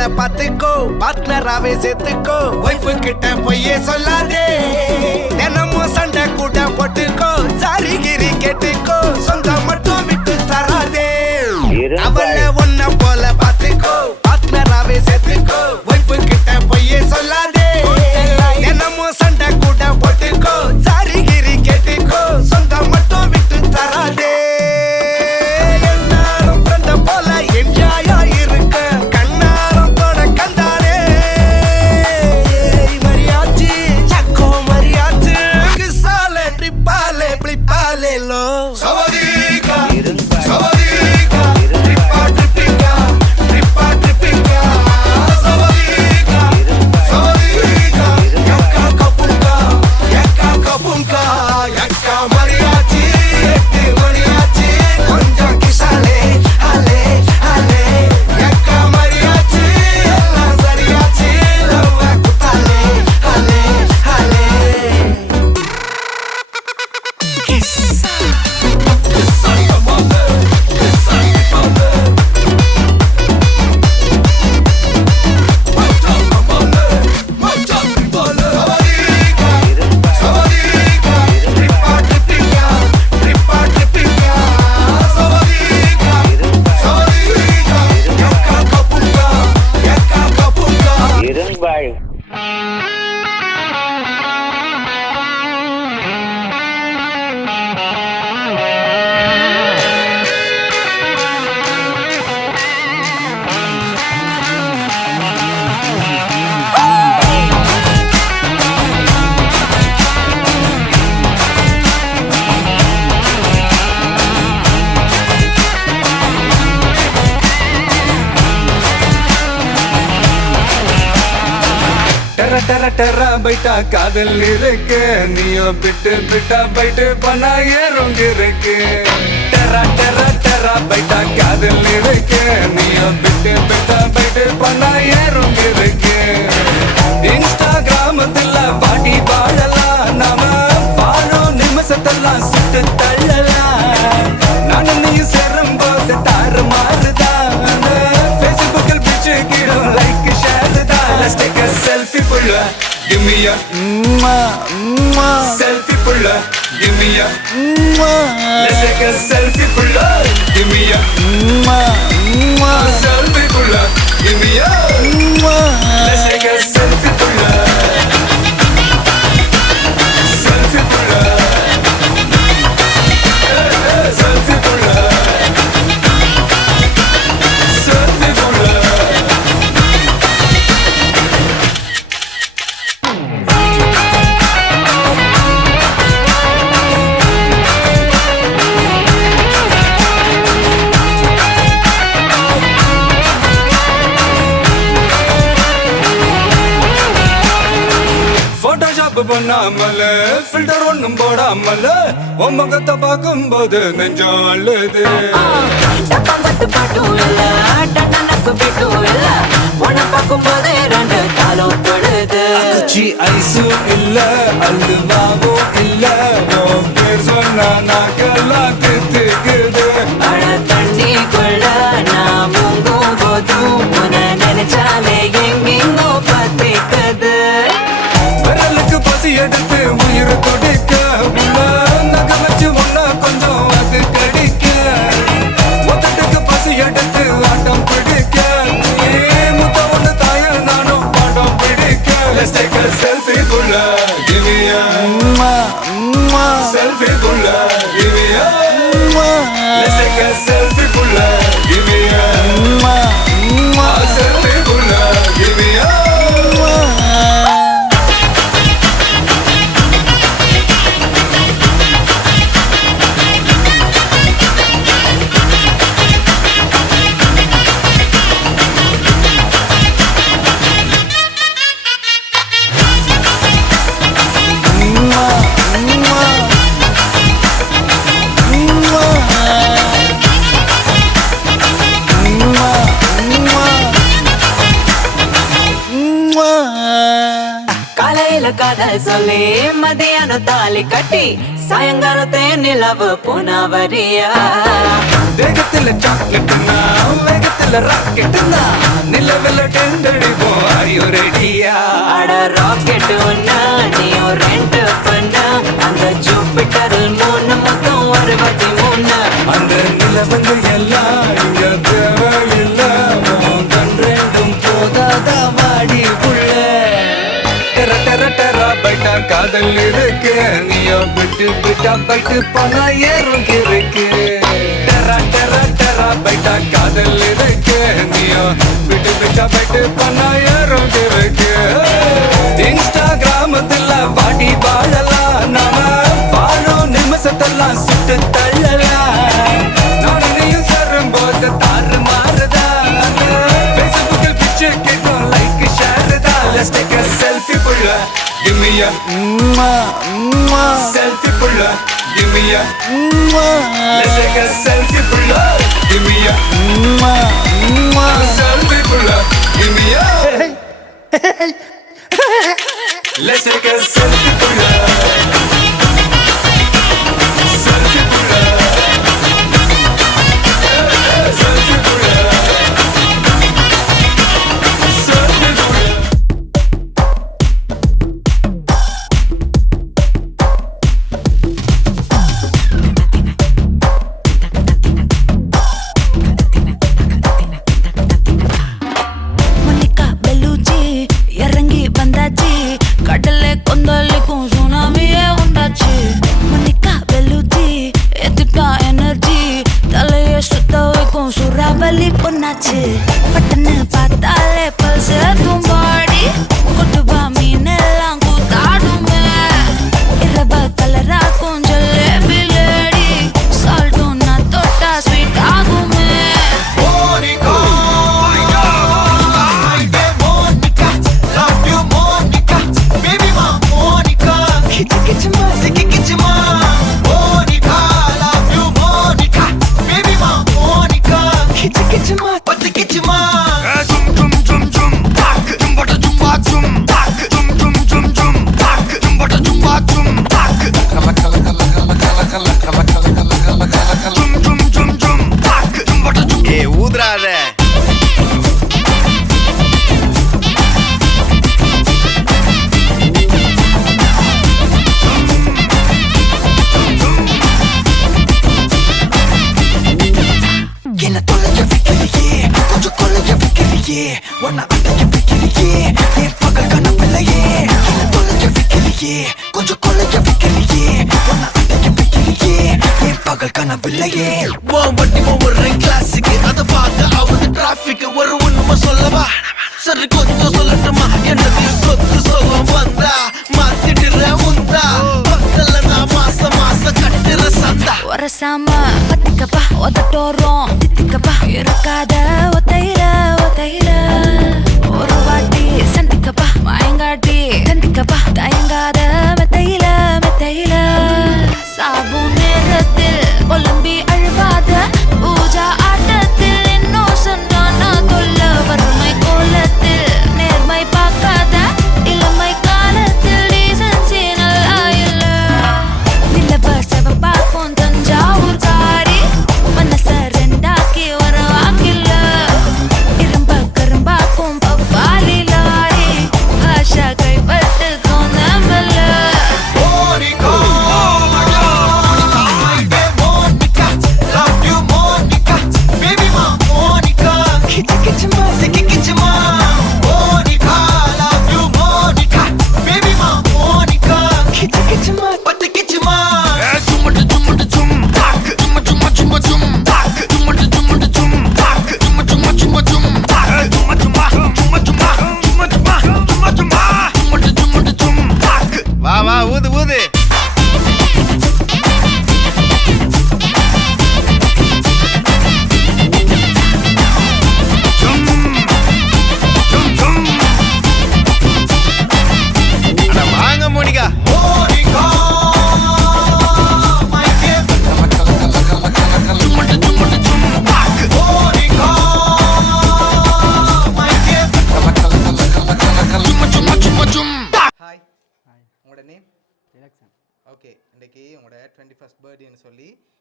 போல பாத்துக்கோ பார்ட்னராவே சேர்த்துக்கோ வைஃபு கிட்ட பொய்யே சொல்லாதே தினமும் சண்டை கூட போட்டுக்கோ சாரி கிரி கேட்டுக்கோ சொந்தம் மட்டும் விட்டு தராதே அவளை ஒன்ன போல பாத்துக்கோ பார்ட்னராவே சேர்த்துக்கோ வைஃபு கிட்ட பொய்யே சொல்லாதே தினமும் சண்டை கூட போட்டுக்கோ சாரி கிரி கேட்டுக்கோ சொந்தம் மட்டும் விட்டு தராதே டெர டெர பைட்டா காதல் இருக்கு நீயோ பிட்டு பிட்டா பைட்டு பண்ணா ஏறும் இருக்கு டெர டெர டெர பைட்டா காதல் இருக்கு நீயோ பிட்டு பிட்டா பைட்டு பண்ணா ஏறும் இருக்கு இன்ஸ்டாகிராமத்துல வாடி வாழலாம் நாம வாழும் நிமிஷத்தெல்லாம் சுட்டு தள்ளலாம் நானும் நீ சேரும் போது தாறு மாறுதான் ஃபேஸ்புக்கில் பிச்சு கீழும் லைக் ஷேர் தான் Let's take a selfie pulla, give me a selfie pulla, give me a Let's take a selfie pulla, give me a selfie pulla, give me a Let's take a selfie pulla, selfie pulla, selfie pulla, selfie pulla. பண்ணாமல filter ஒண்ணும் போடாமல உன் முகத்தை பார்க்கும் போது நெஞ்சம் அழுது ஐஸும் இல்ல அல்வாவும் இல்ல உன் பேர் சொன்னா நாக்கெல்லாம் தித்துக்குது தண்ணிக்குள்ள நான் முங்கும் போதும் உன்னை நினைச்சாலே எங்கெங்கோ பத்திக்குது பசி எடுத்து உயிர் கொடுக்க உள்ள நகை வச்சு ஒன்னா கொஞ்சம் அது கடிக்க மொத்தத்துக்கு பசி எடுத்து ஆட்டம் பிடிக்க முத்த ஒண்ணு தாய நானும் பாட்டம் பிடிக்க Let's take a selfie புள்ள give me a selfie புள்ள give me a Let's take a selfie புள்ள give me a selfie புள்ள give me a காதல் சொல்லி மதியானம் தாலி கட்டி சாயங்காலத்தே நிலவு புனவரியா தேகத்துல சாக்லேட்னா வேகத்துல நிலவுல ராக்கெட்டுனா நிலவுல டெண்டடிப்போம் ஐயோ ரெடியா அட ராக்கெட் ஒண்ணா நீயும் ரெண்டு பண்ணா அந்த ஜூபிட்டரில் 3 மொத்தம் 63 அந்த நிலவங்க எல்லாம் இங்க தேவையில்லை உன் கண் ரெண்டும் போதாதா வாடி புள்ள டெர டெர டெரா பைட்டா காதல் இருக்கு நீயோ விட்டு விட்டா பைட்டு பணா ஏறும் இருக்கு டெரா டெரா டெரா பைட்டா காதல் இருக்கு நீயோ விட்டு விட்டா பைட்டு பணா ஏறும் இருக்கு இன்ஸ்டாகிராமத்துல வாடி வாழலாம் நாம வாழும் நிமிஷத்தெல்லாம் சுட்டு தள்ளலாம் நானும் நீயும் சேரும் போது தாறு மாறுதா ஃபேஸ்புக்கில் பிக்சர் கேட்கும் லைக் ஷேர் தான் லெட்ஸ் டேக் a selfie புள்ள give me a selfie புள்ள give me a let's take a selfie புள்ள give me a selfie புள்ள give me a let's take a selfie புள்ள selfie புள்ள selfie புள்ள selfie புள்ள Monica பெல்லூச்சி இறங்கி வந்தாச்சு கடல்ல கொந்தளிக்கும் சுனாமியே உண்டாச்சு மோனிகா பெல்லூச்சி எதுட்டா எனர்ஜி தலைய சுத்த வைக்கும் சூறாவளி பொண்ணாச்சு பட்டன்னு பார்த்தாலே பல்ஸ் தும்பாடி கொட்டுவா மீன் எல்லாம் கூத்தாடுமே இரவ கலராக்கும் ஜல்லேபி லேடி சால்ட்டும் நான் தொட்டா ஸ்வீட் ஆகுமே Monica, Monica, love you Monica, baby ma Monica, kichima, kichima, Monica, love you Monica, baby ma Monica, kichima, kichima. Zum zum zum zum, tak, zum bata zum ba zum, tak, zum zum zum zum, tak, zum bata zum ba zum, tak. Kala kala kala kala kala kala kala kala kala kala kala. Zum zum zum zum, tak, zum bata zum. ஏ ஊதுறாத என்ன தொலைய வைக்கிறியே கொஞ்சம் கொலைய வைக்கிறியே உன்னை அடைய வைக்கிறியே என் பகல் கனவில்லையே என்ன தொலைய வைக்கிறியே கொஞ்சம் கொலைய வைக்கிறியே உன்னை அடைய வைக்கிறியே என் பகல் கனவில்லையே வண்டி ஒரு கிளாஸுக்கு அதை பார்த்து அவது டிராபிக் ஒரு உண்மை சொல்லவா சரி கொஞ்சம் சொல்லட்டுமா என்னது சொத்து சொல்ல வந்தா மாத்திடுற உந்தா பக்கத்துல நான் மாசம் கட்டுற சந்தா ஒரசாம பத்திக்கப்பா ஒதட்டோரம் தித்திக்கப்பா இருக்காத ஒத்தையில ஒத்தையில ஒரு வாட்டி சந்திக்கப்பா மாயங்காட்டி சந்திக்கப்பா தயங்காத மெத்தையில மெத்தையில சாபு நேரத்தில் ஒலம்பி அழுவாத பூஜா ஆட்டத்தில் இன்னும் சொன்னானா தொல்ல வறுமை கோலத்தில் நேர்மை பார்க்காத இளமை காலத்தில் டீசன்சி நல்லா இல்ல நிலவ செவப்பாக்கும் தஞ்சாவூர் காரி மனச ரெண்டாக்கி வர வாக்கில்ல இரும்ப கரும்பாக்கும் பப்பாலி லாரி ஆஷா கைப்பட்டுக்கும் நம்பல Monica, Monica, love you Monica, baby ma Monica, kichima, kichima, Monica, love you Monica, baby ma Monica, kichima, kichima. Jumma jumma jum, tak, jumma jumma jumma jum, tak, jumma jumma jum, tak, jumma jumma jumma jum, tak, jumma jumma jumma jumma jumma jumma jumma jumma jum, tak. வா வா ஊது ஊது வாங்க Monica Monica, my dear. Jumma jumma jum, tak. Monica, my dear. Jumma jumma jumma jum, tak. Hi உங்களோட name okay இன்றைக்கி உங்களோட 21st பர்த்டேன்னு சொல்லி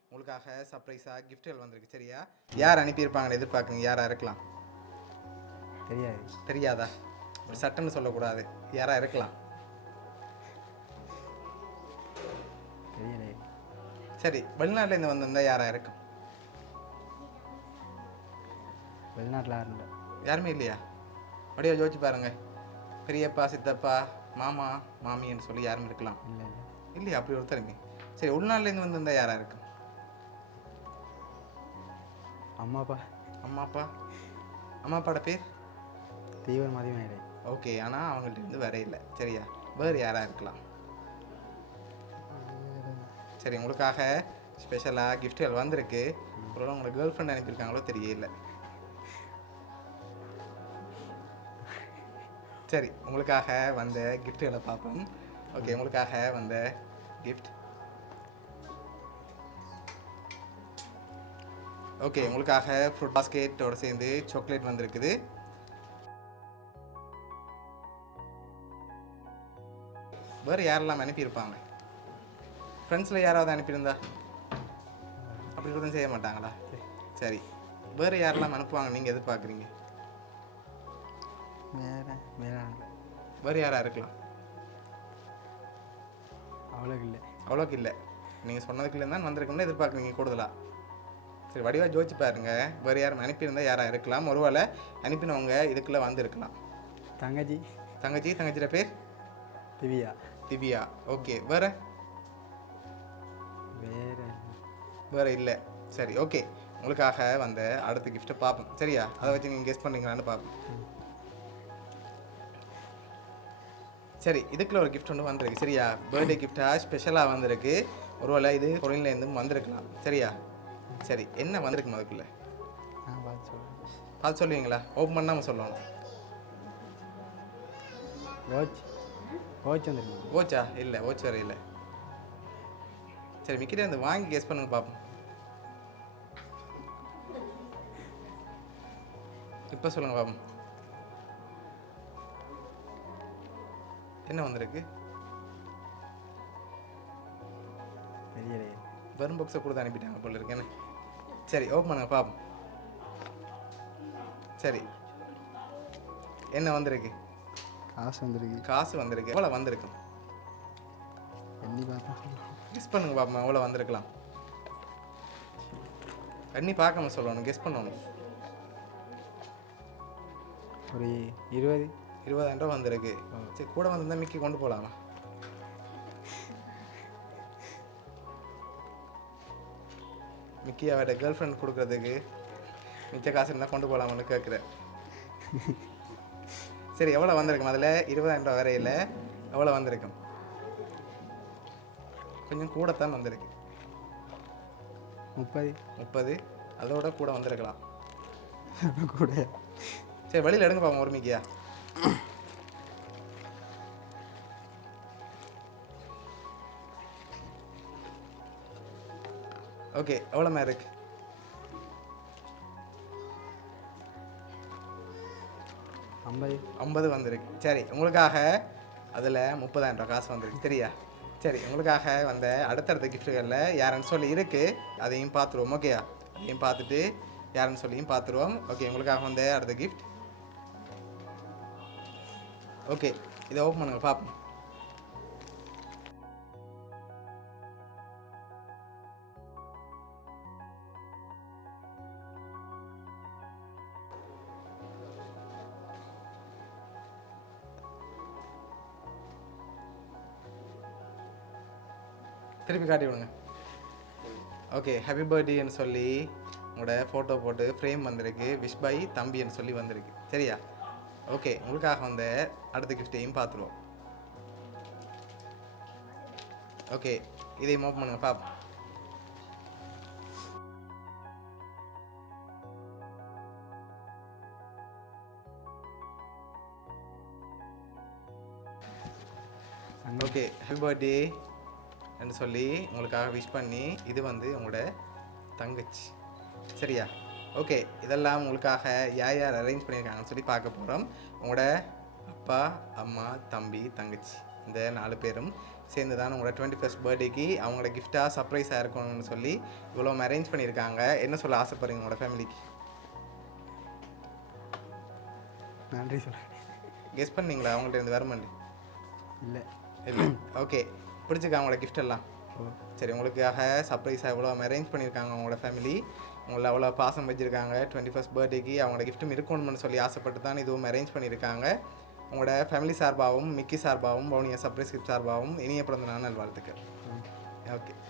உங்களுக்காக சர்ப்ரைஸாக கிஃப்ட்கள் வந்திருக்கு சரியா? யார் அனுப்பியிருப்பாங்கன்னு எதிர்பார்க்குங்க, யாராக இருக்கலாம்? தெரியாதா? ஒரு சட்டன்னு சொல்லக்கூடாது, யாராக இருக்கலாம்? சரி, வெளிநாட்டிலேருந்து வந்திருந்தா யாராக இருக்கும்? வெளிநாட்டில் யாருமே இல்லையா? அப்படியே யோசிச்சு பாருங்க. பெரியப்பா, சித்தப்பா, மாமா, மாமின்னு சொல்லி யாரும் இருக்கலாம் இல்லையா? அப்படி ஒருத்தருமே. சரி, உள்நாட்டிலேருந்து வந்திருந்தா யாராக இருக்கும்? அம்மா அப்பா. அம்மா அப்பாவோட பேர் தீவிர மதியம். ஓகே, ஆனால் அவங்கள்ட்ட இருந்து வேற இல்லை சரியா? வேறு யாராக இருக்கலாம்? சரி, உங்களுக்காக ஸ்பெஷலாக கிஃப்ட்கள் வந்திருக்கு. ஒருவேளை உங்களை கேர்ள் ஃப்ரெண்ட் அனுப்பியிருக்காங்களோ தெரியல. சரி, உங்களுக்காக வந்த கிஃப்ட்களை பார்ப்போம். ஓகே, உங்களுக்காக வந்த கிஃப்ட். ஓகே, உங்களுக்காக ஃப்ரூட் பாஸ்கெட்டோட சேர்ந்து சாக்லேட் வந்திருக்குது. வேறு யாரெல்லாம் அனுப்பியிருப்பாங்க? ஃப்ரெண்ட்ஸில் யாராவது அனுப்பியிருந்தா? அப்படி எதுவும் செய்ய மாட்டாங்களா? சரி, வேறு யாரெல்லாம் அனுப்புவாங்க நீங்கள் எதிர்பார்க்குறீங்க? வேறு யாராக இருக்கலாம்? அவ்வளோக்கு இல்லை. நீங்கள் சொன்னதுக்குள்ளே தான் வந்திருக்கோம்னு எதிர்பார்க்குறீங்க கூடுதலாக. சரி, வடிவாக ஜோதிச்சு பாருங்க. வேறு யாரும் அனுப்பியிருந்தால் யாராக இருக்கலாம்? ஒருவேளை அனுப்பினவங்க இதுக்குள்ளே வந்திருக்கலாம். தங்கச்சியோட பேர் திவ்யா. ஓகே, வேறு இல்லை. சரி, ஓகே, உங்களுக்காக வந்த அடுத்த கிஃப்ட்டை பார்ப்போம் சரியா? அதை வச்சு நீங்கள் கெஸ் பண்ணுறீங்களான்னு பார்ப்போம். சரி, இதுக்குள்ள ஒரு கிஃப்ட் ஒன்று வந்திருக்கு சரியா? பர்த்டே கிஃப்டாக ஸ்பெஷலாக வந்திருக்கு. ஒருவேளை இது பொருளிலேருந்து வந்திருக்கலாம் சரியா? சரி, என்ன வந்திருக்கு அதுக்குள்ள பார்த்து சொல்லுவீங்களா? ஓப்பன் பண்ணாமல் சொல்லணும். ஓச்சா? இல்லை, ஓச் வேறு இல்லை. சரி, மிக்கிட்டே வந்து வாங்கி கெஸ் பண்ணுங்க பார்ப்போம். இப்போ சொல்லுங்க பார்ப்போம், என்ன வந்திருக்கு? வெறும் பாக்ஸை கொடுத்து அனுப்பிட்டாங்க போல இருக்கேன்னு. சரி, ஓப்பன் பண்ணுங்க பார்ப்போம். சரி, என்ன வந்திருக்கு? காசு வந்திருக்கு. எவ்வளோ வந்திருக்கும்? கெஸ் பண்ணுங்க பாப்பா, எவ்வளோ வந்திருக்கலாம்? எண்ணி பார்க்காம சொல்லணும், கெஸ் பண்ணணும். ஒரு 20,000 ரூபா வந்திருக்கு. சரி, கூட வந்திருந்தா மிக்கி கொண்டு போகலாமா? மிக்கி அவட கேர்ள் ஃப்ரெண்ட் கொடுக்குறதுக்கு மிச்ச காசு இருந்தால் கொண்டு போகலாமான்னு கேட்குறேன். சரி, எவ்வளோ வந்திருக்கும்? அதில் 20,000 ரூபா வரையில் எவ்வளோ வந்திருக்கும்? கொஞ்சம் கூடத்தான் வந்திருக்கு. 30. அதோட கூட வந்திருக்கலாம். கூட. சரி, வெளியில் எடுங்க பாப்போம் ஒரு மிக்கியா. ஓகே, எவ்வளோ மேலே இருக்கு? 50 வந்திருக்கு. சரி, உங்களுக்காக அதில் 30,000 ரூபா காசு வந்திருக்கு சரியா? சரி, உங்களுக்காக வந்த அடுத்தடுத்த கிஃப்ட்டுகளில் யாருன்னு சொல்லி இருக்குது, அதையும் பார்த்துருவோம். ஓகேயா? அதையும் பார்த்துட்டு யாருன்னு சொல்லியும் பார்த்துருவோம். ஓகே, உங்களுக்காக வந்த அடுத்த கிஃப்ட். ஓகே, இதை ஓப்பன் பண்ணுங்க பார்ப்போம். திருப்பி காட்டி விடுங்க. ஓகே, ஹாப்பி பர்த்டேன்னு சொல்லி உங்களோட ஃபோட்டோ போட்டு ஃப்ரேம் வந்திருக்கு. விஷ் பை தம்பின்னு சொல்லி வந்திருக்கு சரியா? ஓகே, உங்களுக்காக வந்த அடுத்த கிஃப்ட்டையும் பார்த்துருவோம். ஓகே, இதையும் ஓப்பன் பண்ணுங்க பார்ப்போம். ஓகே, ஹாப்பி பர்த்டே என்று சொல்லி உங்களுக்காக விஷ் பண்ணி இது வந்து உங்களோட தங்கச்சி சரியா? ஓகே, இதெல்லாம் உங்களுக்காக யார் யார் அரேஞ்ச் பண்ணியிருக்காங்கன்னு சொல்லி பார்க்க போகிறோம். உங்களோட அப்பா, அம்மா, தம்பி, தங்கச்சி இந்த 4 பேரும் சேர்ந்து தான் உங்களோட 21st பர்த்டேக்கு அவங்களோட கிஃப்டாக சர்ப்ரைஸாக இருக்கணும்னு சொல்லி இவ்வளோ அரேஞ்ச் பண்ணியிருக்காங்க. என்ன சொல்ல ஆசைப்படுறீங்க உங்களோட ஃபேமிலிக்கு? நன்றி சொல்கிறேன். கெஸ் பண்ணீங்களா அவங்கள்ட்ட இருந்து வருமாண்டி? இல்லை. இல்லை. ஓகே, பிடிச்சிருக்கா அவங்களோட கிஃப்ட் எல்லாம்? சரி, உங்களுக்காக சர்ப்ரைஸாக எவ்வளோ அரேஞ்ச் பண்ணியிருக்காங்க அவங்களோட ஃபேமிலி. உங்களை அவ்வளோ பாசம் வச்சுருக்காங்க. 21st பர்த்டேக்கு அவங்களோட கிஃப்ட்டும் இருக்கணும்னு சொல்லி ஆசைப்பட்டு தான் இதுவும் அரேஞ்ச் பண்ணியிருக்காங்க. உங்களோட ஃபேமிலி சார்பாகவும் மிக்கி சார்பாகவும் பவுனியா சர்ப்ரைஸ் கிஃப்ட் சார்பாகவும் இனிய பிறந்த நாள் நல்வாழ்த்துக்கள். ஓகே.